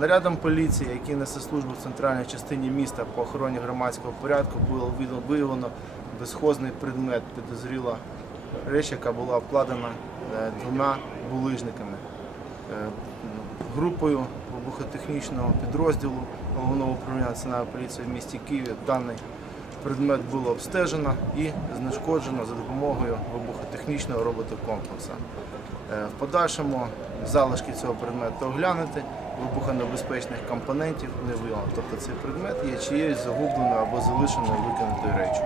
Нарядом поліції, який несе службу в центральній частині міста по охороні громадського порядку, було виявлено- безхозний предмет, підозріла річ, яка була обкладена е, двома булижниками. Е, Групою вибухотехнічного підрозділу головного управління національної поліції в місті Києві даний предмет було обстежено і знешкоджено за допомогою вибухотехнічного роботокомплексу. Е, В подальшому залишки цього предмету оглянути, вибухонебезпечних компонентів не виявлено. Тобто цей предмет є чиєюсь загубленою або залишеною викинутою речі.